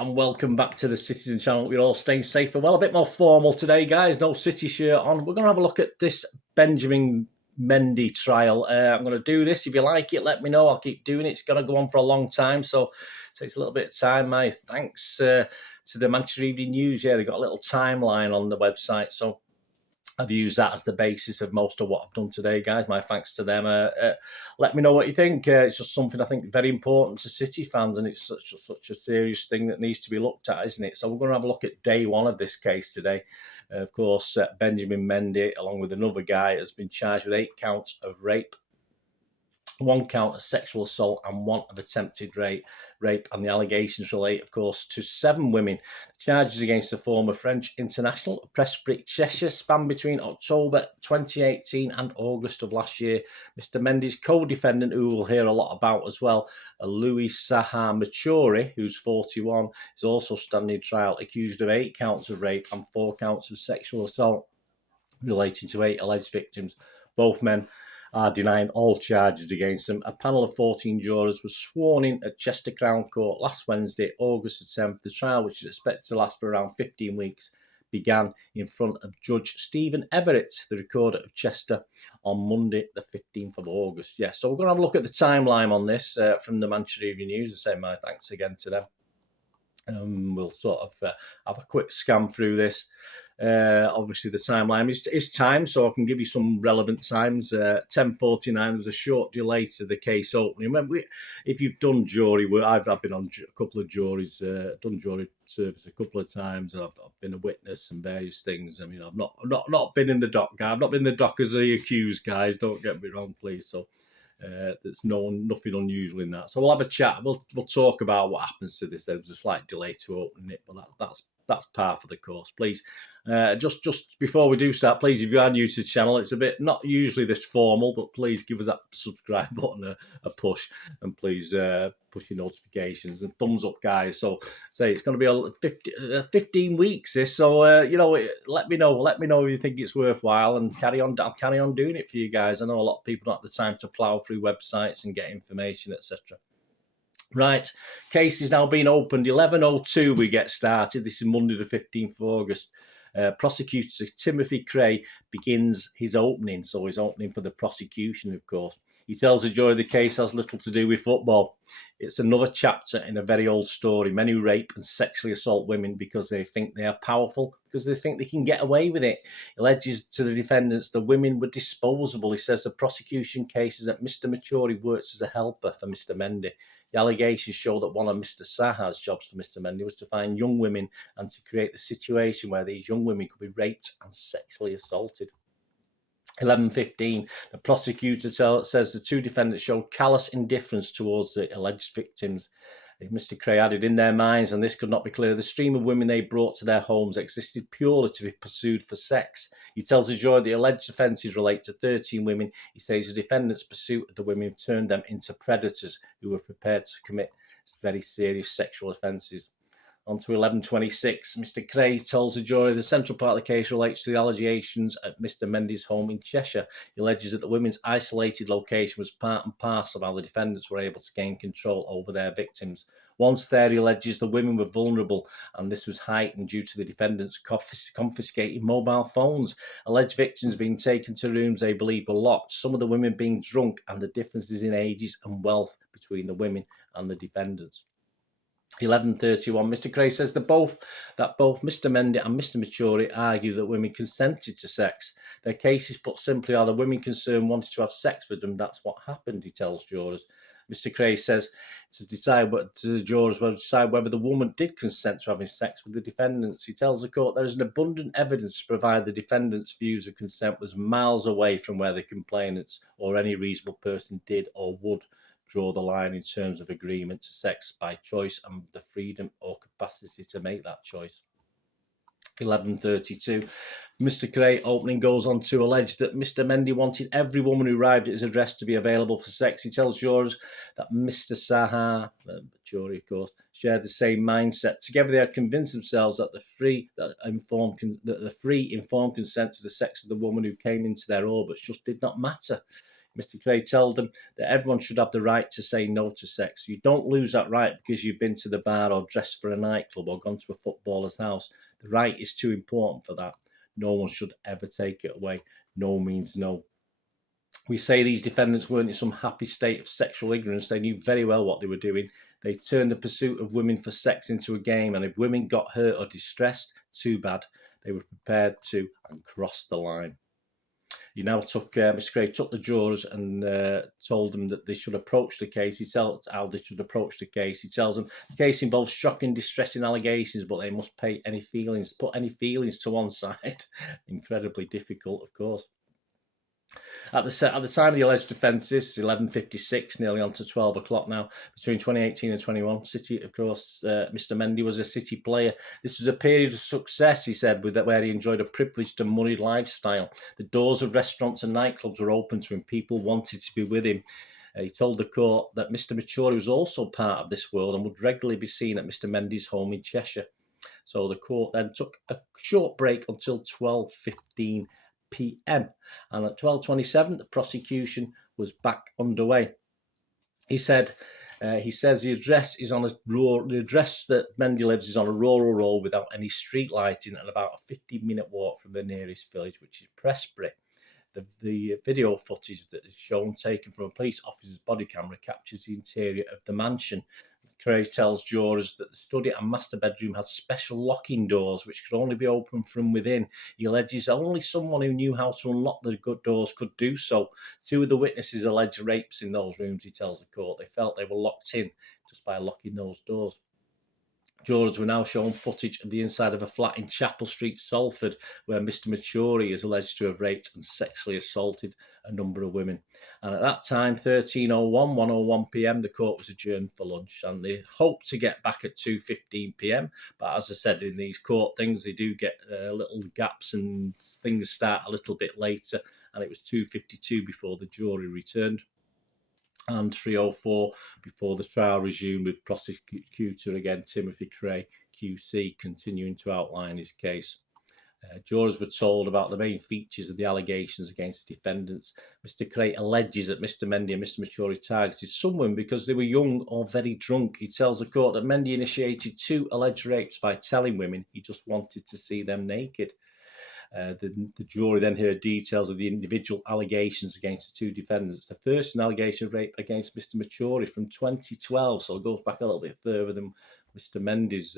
and welcome back to the Citizen channel. We're all staying safe and well. A bit more formal today, guys. No City shirt on. We're going to have a look at this Benjamin Mendy trial. I'm going to do this. If you like it, let me know. I'll keep doing it. It's going to go on for a long time, so it takes a little bit of time. My thanks to the Manchester Evening News. Yeah, they've got a little timeline on the website, so I've used that as the basis of most of what I've done today, guys. My thanks to them. Let me know what you think. It's just something I think very important to City fans, and it's such a serious thing that needs to be looked at, isn't it? So we're going to have a look at day one of this case today. Of course, Benjamin Mendy, along with another guy, has been charged with 8 counts of rape, 1 count of sexual assault and 1 of attempted rape, and the allegations relate, of course, to 7 women. Charges against the former French international, Presprit Cheshire, span between October 2018 and August of last year. Mr. Mendy's co-defendant, who we'll hear a lot about as well, Louis Sahar Machori, who's 41, is also standing trial, accused of 8 counts of rape and 4 counts of sexual assault relating to 8 alleged victims. Both men are denying all charges against them. A panel of 14 jurors was sworn in at Chester Crown Court last Wednesday, August the 7th. The trial, which is expected to last for around 15 weeks, began in front of Judge Stephen Everett, the recorder of Chester, on Monday, the 15th of August. Yeah, so we're going to have a look at the timeline on this from the Manchester Evening News and say my thanks again to them. We'll sort of have a quick scan through this. Obviously, the timeline is timed, so I can give you some relevant times. 10:49 was a short delay to the case opening. If you've done jury work, I've been on a couple of juries, done jury service a couple of times. I've been a witness and various things. I mean, I've not been in the dock, guy. I've not been in the dock as the accused, guys. Don't get me wrong, please. So. There's nothing unusual in that. So we'll have a chat. We'll talk about what happens to this. There was a slight delay to opening it, but that's par for the course. Please, just before we do start, please, if you are new to the channel, it's a bit not usually this formal, but please give us that subscribe button a push, and please push your notifications and thumbs up, guys. So say it's going to be 15 weeks this, so let me know if you think it's worthwhile, and I'll carry on doing it for you guys. I know a lot of people don't have the time to plough through websites and get information, etc. Right, case is now being opened. 11:02 we get started. This is Monday the 15th of August. Prosecutor Timothy Cray begins his opening. So he's opening for the prosecution, of course. He tells the jury the case has little to do with football. It's another chapter in a very old story. Men who rape and sexually assault women because they think they are powerful, because they think they can get away with it. He alleges to the defendants the women were disposable. He says the prosecution case is that Mr. Machori works as a helper for Mr. Mendy. The allegations show that one of Mr. Sahar's jobs for Mr. Mendy was to find young women and to create the situation where these young women could be raped and sexually assaulted. 11:15, the prosecutor says the 2 defendants showed callous indifference towards the alleged victims. Mr. Cray added, in their minds, and this could not be clearer, the stream of women they brought to their homes existed purely to be pursued for sex. He tells the jury the alleged offences relate to 13 women. He says the defendants' pursuit of the women turned them into predators who were prepared to commit very serious sexual offences. On to 11:26, Mr. Cray tells the jury the central part of the case relates to the allegations at Mr. Mendy's home in Cheshire. He alleges that the women's isolated location was part and parcel of how the defendants were able to gain control over their victims. Once there, he alleges the women were vulnerable, and this was heightened due to the defendants confiscating mobile phones. Alleged victims being taken to rooms they believe were locked, some of the women being drunk, and the differences in ages and wealth between the women and the defendants. 11:31, Mr. Cray says that both Mr. Mendy and Mr. Machori argue that women consented to sex. Their cases, put simply, are the women concerned wanted to have sex with them. That's what happened, he tells jurors. Mr. Cray says the jurors will decide whether the woman did consent to having sex with the defendants. He tells the court there is an abundant evidence to provide the defendants' views of consent was miles away from where the complainants or any reasonable person did or would draw the line in terms of agreement to sex by choice and the freedom or capacity to make that choice. 11:32, Mr. Cray opening goes on to allege that Mr. Mendy wanted every woman who arrived at his address to be available for sex. He tells jurors that Mr. Sahar, the jury of course, shared the same mindset. Together they had convinced themselves that the free informed consent to the sex of the woman who came into their orbits just did not matter. Mr. Craig told them that everyone should have the right to say no to sex. You don't lose that right because you've been to the bar or dressed for a nightclub or gone to a footballer's house. The right is too important for that. No one should ever take it away. No means no. We say these defendants weren't in some happy state of sexual ignorance. They knew very well what they were doing. They turned the pursuit of women for sex into a game, and if women got hurt or distressed, too bad. They were prepared to and cross the line. He now took, Mr. Craig took the jurors and told them that they should approach the case. He tells how they should approach the case. He tells them the case involves shocking, distressing allegations, but they must put any feelings to one side. Incredibly difficult, of course. At the time of the alleged offences, 11:56, nearly on to 12 o'clock now, between 2018 and 21. City, of course, Mr. Mendy was a City player. This was a period of success, he said, where he enjoyed a privileged and moneyed lifestyle. The doors of restaurants and nightclubs were open to him. People wanted to be with him. He told the court that Mr. Maturi was also part of this world and would regularly be seen at Mr. Mendy's home in Cheshire. So the court then took a short break until 12:15 p.m. and at 12:27 the prosecution was back underway. He says the address that Mendy lives is on a rural road without any street lighting and about a 15-minute walk from the nearest village, which is Prestbury. The video footage that is shown, taken from a police officer's body camera, captures the interior of the mansion. Craig tells jurors that the study and master bedroom had special locking doors which could only be opened from within. He alleges only someone who knew how to unlock the doors could do so. Two of the witnesses alleged rapes in those rooms, he tells the court. They felt they were locked in just by locking those doors. Jurors were now shown footage of the inside of a flat in Chapel Street, Salford, where Mr. Maturi is alleged to have raped and sexually assaulted a number of women. And at that time, 1:01 p.m, the court was adjourned for lunch, and they hope to get back at 2:15 p.m. But as I said, in these court things, they do get little gaps and things start a little bit later, and it was 2:52 before the jury returned. And 3:04 before the trial resumed, with prosecutor again Timothy Cray QC continuing to outline his case. Jurors were told about the main features of the allegations against the defendants. Mr. Cray alleges that Mr. Mendy and Mr. Maturi targeted some women because they were young or very drunk. He tells the court that Mendy initiated 2 alleged rapes by telling women he just wanted to see them naked. The jury then heard details of the individual allegations against the 2 defendants. The first, an allegation of rape against Mr. Maturi from 2012, so it goes back a little bit further than Mr. Mendy's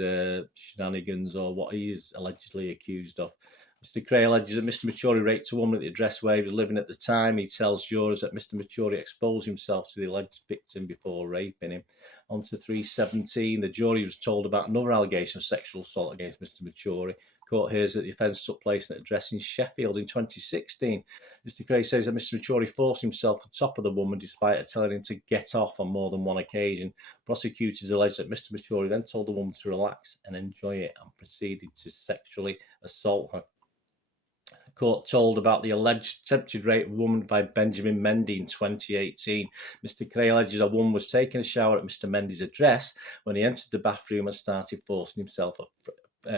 shenanigans or what he is allegedly accused of. Mr. Cray alleges that Mr. Maturi raped a woman at the address where he was living at the time. He tells jurors that Mr. Maturi exposed himself to the alleged victim before raping him. On to 3:17, the jury was told about another allegation of sexual assault against Mr. Maturi. Court hears that the offence took place at an address in Sheffield in 2016. Mr. Cray says that Mr. Maturi forced himself on top of the woman despite her telling him to get off on more than one occasion. Prosecutors allege that Mr. Maturi then told the woman to relax and enjoy it and proceeded to sexually assault her. The court told about the alleged attempted rape of a woman by Benjamin Mendy in 2018. Mr. Cray alleges a woman was taking a shower at Mr. Mendy's address when he entered the bathroom and started forcing himself up.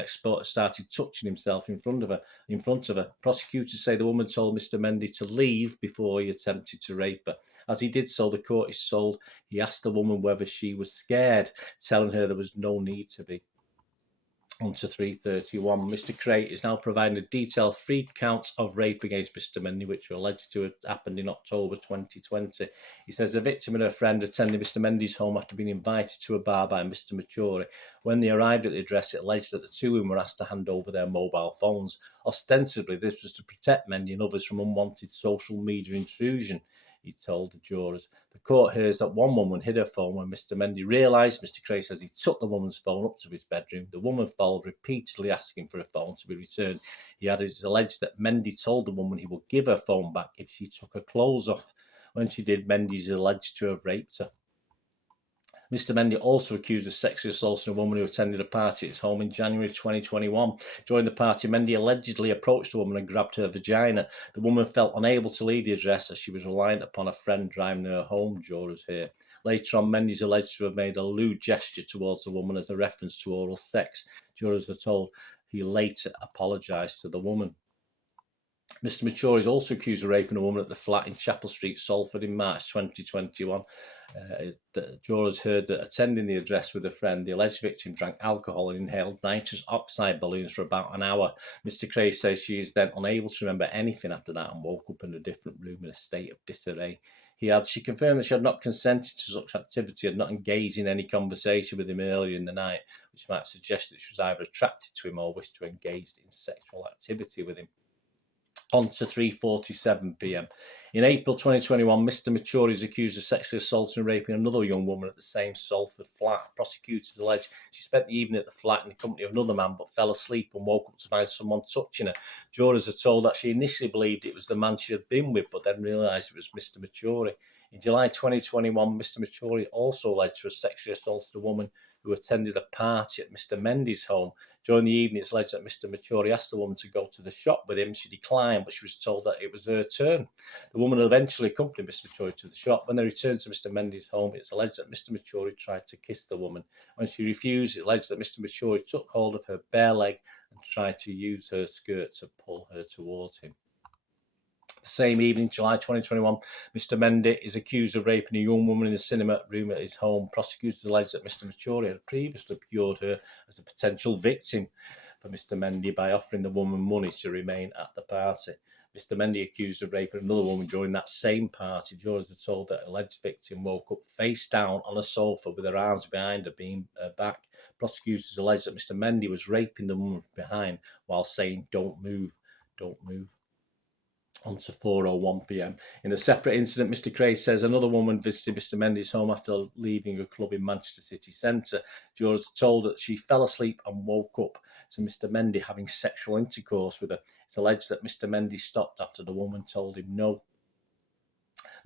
Started touching himself in front of her. Prosecutors say the woman told Mr. Mendy to leave before he attempted to rape her. As he did so, the court is told he asked the woman whether she was scared, telling her there was no need to be. On to 3:31. Mr. Cray is now providing a detailed 3 counts of rape against Mr. Mendy, which were alleged to have happened in October 2020. He says the victim and her friend attended Mr. Mendy's home after being invited to a bar by Mr. Maturi. When they arrived at the address, it alleged that the 2 women were asked to hand over their mobile phones. Ostensibly, this was to protect Mendy and others from unwanted social media intrusion, he told the jurors. The court hears that one woman hid her phone when Mr. Mendy realised. Mr. Cray says he took the woman's phone up to his bedroom. The woman followed, repeatedly asking for her phone to be returned. He had alleged that Mendy told the woman he would give her phone back if she took her clothes off. When she did, Mendy is alleged to have raped her. Mr. Mendy also accused of sexually assaulting a woman who attended a party at his home in January 2021. During the party, Mendy allegedly approached a woman and grabbed her vagina. The woman felt unable to leave the address as she was reliant upon a friend driving her home, jurors hear. Later on, Mendy is alleged to have made a lewd gesture towards the woman as a reference to oral sex. Jurors are told he later apologised to the woman. Mr. Mature is also accused of raping a woman at the flat in Chapel Street, Salford, in March 2021. The jurors heard that attending the address with a friend, the alleged victim drank alcohol and inhaled nitrous oxide balloons for about an hour. Mr. Cray says she is then unable to remember anything after that and woke up in a different room in a state of disarray. She confirmed that she had not consented to such activity, had not engaged in any conversation with him earlier in the night, which might suggest that she was either attracted to him or wished to engage in sexual activity with him. On to 3:47 p.m. In April 2021, Mr. Mature is accused of sexually assaulting and raping another young woman at the same Salford flat. Prosecutors allege she spent the evening at the flat in the company of another man but fell asleep and woke up to find someone touching her. Jurors are told that she initially believed it was the man she had been with, but then realised it was Mr. Mature. In July 2021, Mr. Mature also alleged to have sexually assaulted a woman who attended a party at Mr. Mendy's home. During the evening, it's alleged that Mr. Mature asked the woman to go to the shop with him. She declined, but she was told that it was her turn. The woman eventually accompanied Mr. Mature to the shop. When they returned to Mr. Mendy's home, it's alleged that Mr. Mature tried to kiss the woman. When she refused, it's alleged that Mr. Mature took hold of her bare leg and tried to use her skirt to pull her towards him. The same evening, July 2021, Mr. Mendy is accused of raping a young woman in the cinema room at his home. Prosecutors allege that Mr. Mature had previously procured her as a potential victim for Mr. Mendy by offering the woman money to remain at the party. Mr. Mendy accused of raping another woman during that same party. Jurors are told that alleged victim woke up face down on a sofa with her arms behind her, being back. Prosecutors allege that Mr. Mendy was raping the woman from behind while saying, "Don't move, don't move." On to 4:01 p.m. In a separate incident, Mr. Cray says another woman visited Mr. Mendy's home after leaving a club in Manchester city centre. Jurors are told that she fell asleep and woke up to Mr. Mendy having sexual intercourse with her. It's alleged that Mr. Mendy stopped after the woman told him no.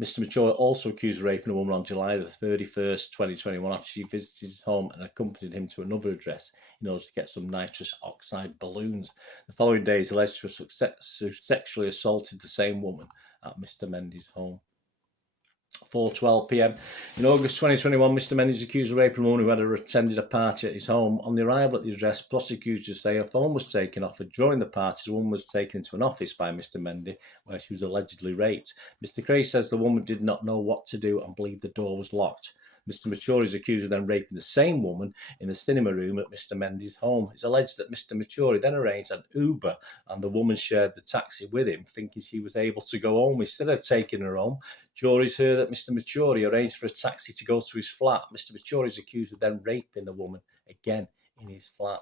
Mr. Mature also accused of raping a woman on July the 31st, 2021, after she visited his home and accompanied him to another address in order to get some nitrous oxide balloons. The following day, he's alleged to have sexually assaulted the same woman at Mr. Mendy's home. 4:12 p.m. In August 2021, Mr. Mendy is accused of raping a woman who had attended a party at his home. On the arrival at the address, prosecutors say her phone was taken off her during the party. The woman was taken into an office by Mr. Mendy, where she was allegedly raped. Mr. Cray says the woman did not know what to do and believed the door was locked. Mr. Mature is accused of then raping the same woman in the cinema room at Mr. Mendy's home. It's alleged that Mr. Mature then arranged an Uber and the woman shared the taxi with him, thinking she was able to go home. Instead of taking her home, juries heard that Mr. Mature arranged for a taxi to go to his flat. Mr. Mature is accused of then raping the woman again in his flat.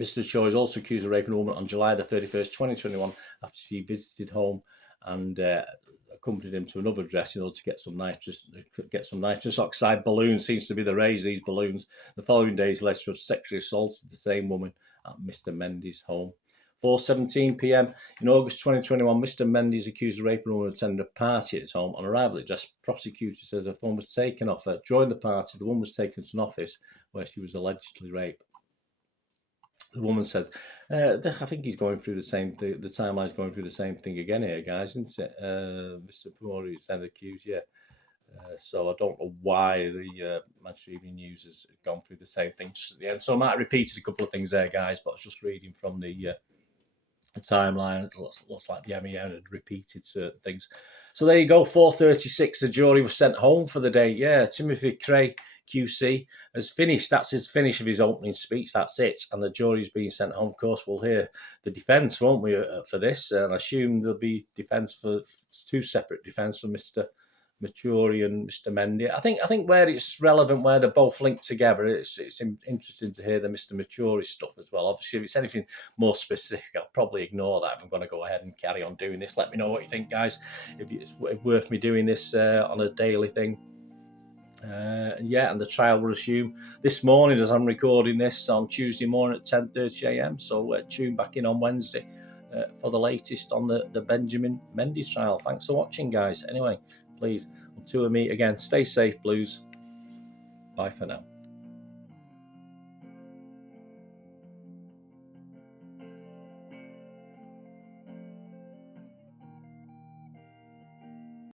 Mr. Mature is also accused of raping a woman on July the 31st, 2021, after she visited home and accompanied him to another address in order to get some nitrous oxide balloons. Seems to be the rage, these balloons. The following day, he's alleged to have sexually assaulted the same woman at Mr. Mendy's home. 4:17 p.m. In August 2021, Mr. Mendy is accused of raping a woman attending a party at his home. On arrival at the address, prosecutors says her phone was taken off her. During the party, the woman was taken to an office where she was allegedly raped. The woman said, I think he's going through the same thing. The timeline's going through the same thing again here, guys, isn't it? Mr. Pumori is then accused, yeah. So I don't know why the Manchester Evening News has gone through the same thing just at the end. So I might have repeated a couple of things there, guys, but I was just reading from the timeline. It looks like the MEN had repeated certain things. So there you go, 4:36. The jury was sent home for the day. Yeah, Timothy Cray, QC, has finished. That's his finish of his opening speech. That's it. And the jury's being sent home. Of course, we'll hear the defence, won't we, for this? And I assume there'll be defence for two separate defence for Mr. Maturi and Mr. Mendy. I think where it's relevant, where they're both linked together, it's interesting to hear the Mr. Maturi stuff as well. Obviously, if it's anything more specific, I'll probably ignore that if I'm going to go ahead and carry on doing this. Let me know what you think, guys. If it's worth me doing this on a daily thing. And the trial will resume this morning as I'm recording this on Tuesday morning at 10:30 a.m. So tune back in on Wednesday for the latest on the Benjamin Mendy trial. Thanks for watching, guys. Anyway, please, until we meet again, stay safe, Blues. Bye for now.